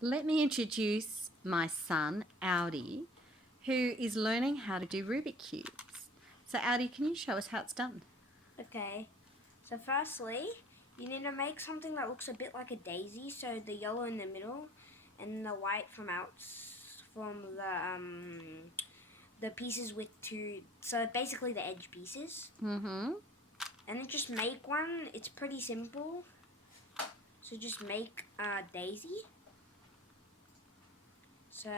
Let me introduce my son, Audie, who is learning how to do Rubik cubes. So Audie, can you show us how it's done? Okay, so firstly, you need to make something that looks a bit like a daisy, so the yellow in the middle and the white from the pieces with two, so basically the edge pieces. Mm-hmm. And then just make one. It's pretty simple. So just make a daisy. So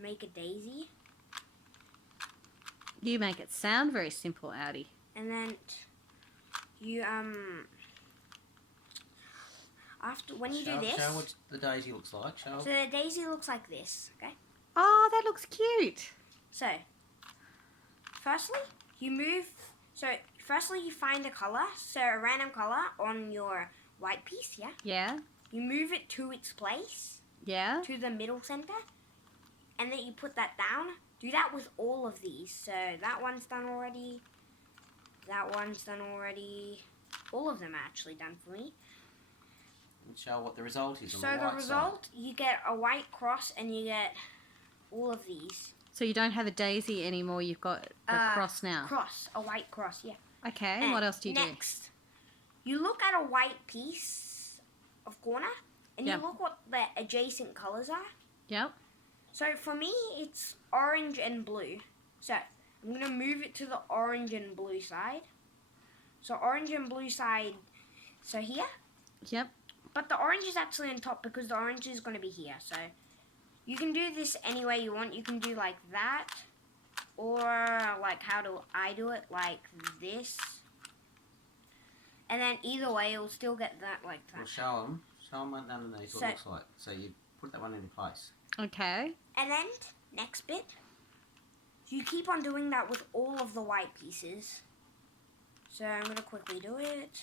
make a daisy. You make it sound very simple, Audie. And then you after when you do this. Show what the daisy looks like. Show. So the daisy looks like this. Okay. Oh, that looks cute. So firstly, you move. So firstly, you find a color. So a random color on your white piece. Yeah. Yeah. You move it to its place. Yeah. To the middle center, and then you put that down. Do that with all of these. So that one's done already. That one's done already. All of them are actually done for me. And show what the result is on So the white the result, you get a white cross and you get all of these. So you don't have a daisy anymore, you've got a cross now. Cross, a white cross, yeah. Okay, And what else do you do? next, you look at a white piece of corner and Yep. you look what the adjacent colors are. Yep. So for me, it's orange and blue. So I'm going to move it to the orange and blue side. So orange and blue side, so here. Yep. But the orange is actually on top because the orange is going to be here. So you can do this any way you want. You can do like that. Or like how do I do it? Like this. And then either way, you'll still get that like that. Well, show them. Show them what underneath what it looks like. So you put that one into place. Okay. And then, next bit, you keep on doing that with all of the white pieces. So I'm going to quickly do it.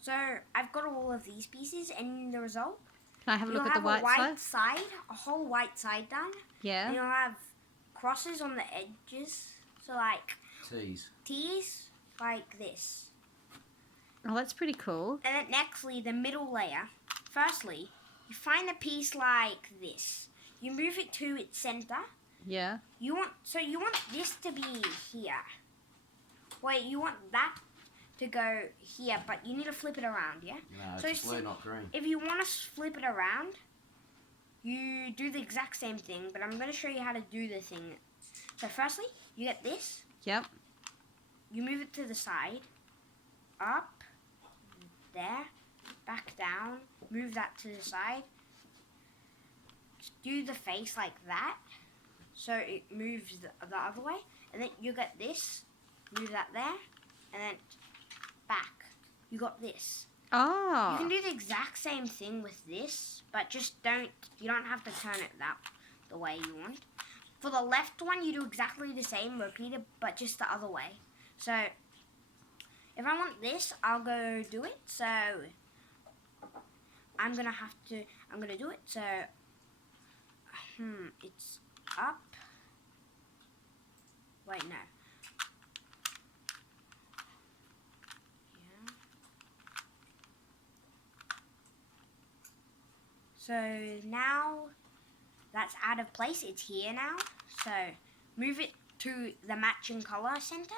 So I've got all of these pieces, and the result, Can I have a you'll look at the have white a white side? side, a whole white side done. Yeah. And you'll have crosses on the edges, so like T's. T's, like this. Oh, that's pretty cool. And then nextly, the middle layer. Firstly, you find a piece like this. You move it to its center. Yeah. You want this to be here. Wait, you want that to go here, but you need to flip it around, yeah? No, So it's blue, not green. If you want to flip it around, you do the exact same thing, but I'm going to show you how to do the thing. So firstly, you get this. Yep. You move it to the side, up, there, back down, move that to the side. Do the face like that, so it moves the other way, and then you get this, move that there, and then back. You got this. Oh. You can do the exact same thing with this, but just you don't have to turn it the way you want. For the left one, you do exactly the same, repeat it, but just the other way. So, if I want this, I'll go do it. So, I'm gonna do it. So, it's up. Wait, no. Yeah. So now that's out of place. It's here now. So move it to the matching color center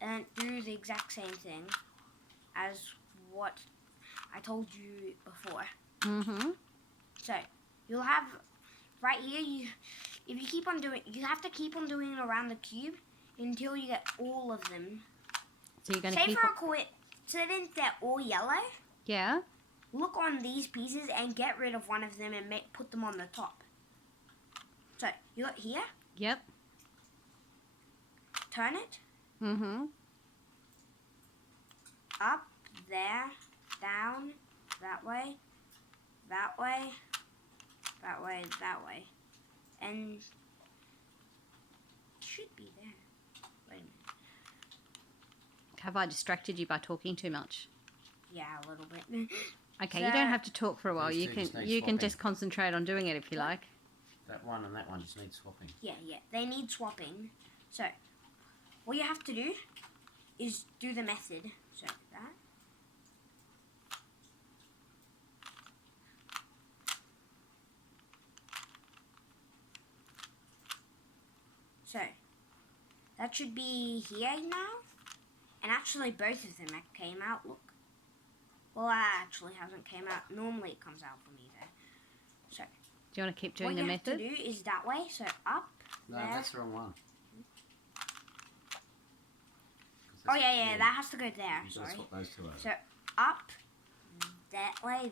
and do the exact same thing as what I told you before. Mm-hmm. So you'll have right here. If you keep on doing, you have to keep on doing it around the cube until you get all of them. So you're going to Say keep... for a coincidence they're all yellow. Yeah. Look on these pieces and get rid of one of them and put them on the top. So, you got here. Yep. Turn it. Mm-hmm. Up, there, down, that way, that way, that way, that way. And it should be there. Wait a minute. Have I distracted you by talking too much? Yeah, a little bit. Okay, you don't have to talk for a while. Those You two can just need you can swapping. just concentrate on doing it if you like. That one and that one just need swapping. Yeah, they need swapping. So, what you have to do is do the method. So, that. So, that should be here now. And actually, both of them came out. Look. Well, that actually hasn't came out. Normally, it comes out for me there. So, Do you want to keep doing what the you method? have to do is that way. So, up, No, there. that's the wrong one. Oh, yeah, that has to go there. You've got to Sorry. swap those two over. So, up, that way,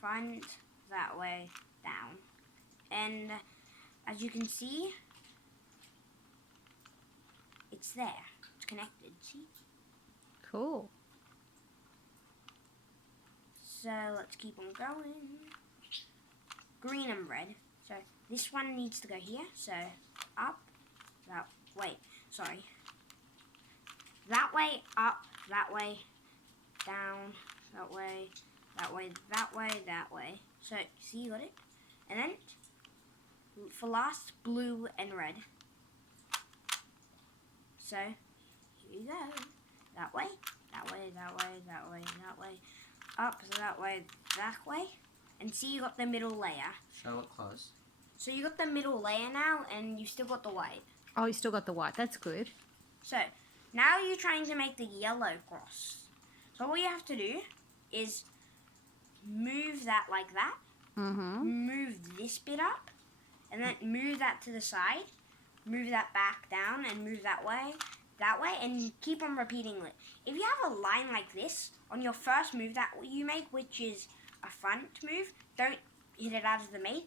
front, that way, down. And as you can see, it's there. It's connected, see? Cool. So, let's keep on going. Green and red. So, this one needs to go here. So, up, sorry. That way, up, that way, down, that way, that way, that way, that way. So, see, you got it? And then, for last, blue and red. So, here you go. That way, that way, that way, that way, that way. Up, that way, that way. And see, you got the middle layer. Show it close. So, you got the middle layer now, and you still got the white. Oh, you still got the white. That's good. So, now you're trying to make the yellow cross. So what you have to do is move that like that. Mm-hmm. Move this bit up. And then move that to the side. Move that back down and move that way. And keep on repeating it. If you have a line like this, on your first move that you make, which is a front move, don't hit it out of the mate.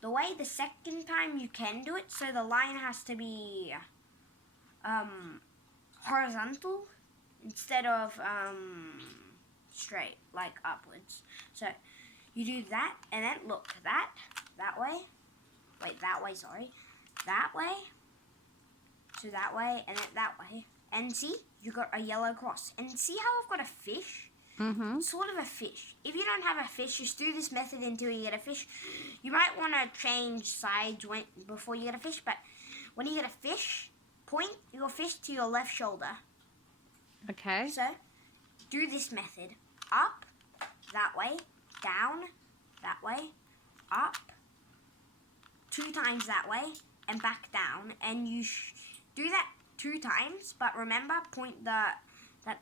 The second time you can do it, so the line has to be horizontal instead of straight, like upwards. So you do that, and then look, that way, sorry, that way, so that way, and then that way, and see, you got a yellow cross. And see how I've got a fish? Mm-hmm. Sort of a fish. If you don't have a fish, just do this method until you get a fish. You might want to change sides before you get a fish, but when you get a fish, point your fish to your left shoulder. Okay. So, do this method. Up, that way, down, that way, up, 2 times that way, and back down. And you do that 2 times, but remember, point that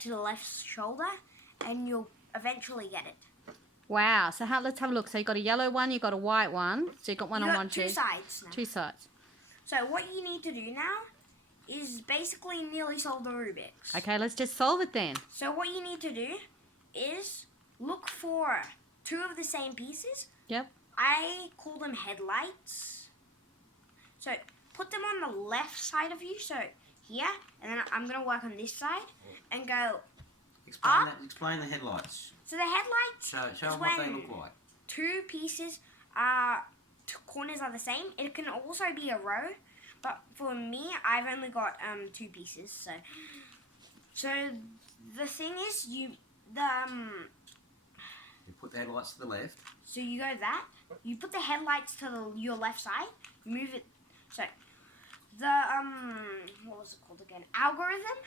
to the left shoulder, and you'll eventually get it. Wow. So let's have a look. So you got a yellow one, you got a white one. So you got one You on got one, 2 sides now. 2 sides. So what you need to do now is basically nearly solve the Rubiks. Okay, let's just solve it then. So what you need to do is look for 2 of the same pieces. Yep. I call them headlights. So put them on the left side of you, so here, and then I'm going to work on this side and go up. Explain the headlights. So the headlights Show is them what they when look like. 2 pieces are, 2 corners are the same. It can also be a row, but for me, I've only got 2 pieces. So the thing is, you put the headlights to the left. So you go that. You put the headlights to your left side. You move it. So the what was it called again? Algorithm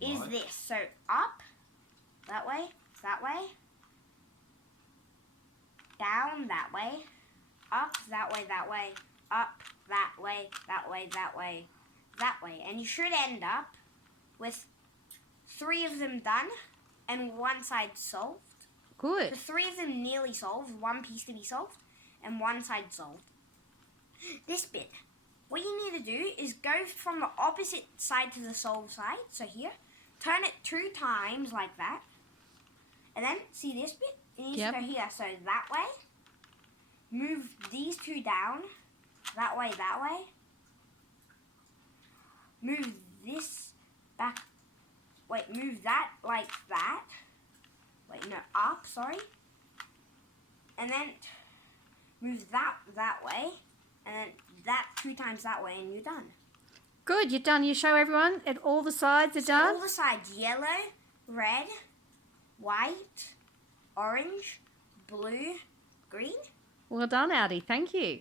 is this. So up, that way, down that way, up that way, up that way, that way, and you should end up with 3 of them done and 1 side solved. Good. The 3 of them nearly solved, 1 piece to be solved, and 1 side solved. This bit, what you need to do is go from the opposite side to the solved side, so here, turn it 2 times like that, and then, see this bit? It needs to go here, so that way, move these 2 down, that way, move this back, move that like that, up, sorry, and then move that way, and then that 2 times that way, and you're done. Good, you're done. You show everyone, and all the sides are done. All the sides, yellow, red, white, orange, blue, green. Well done, Audie. Thank you.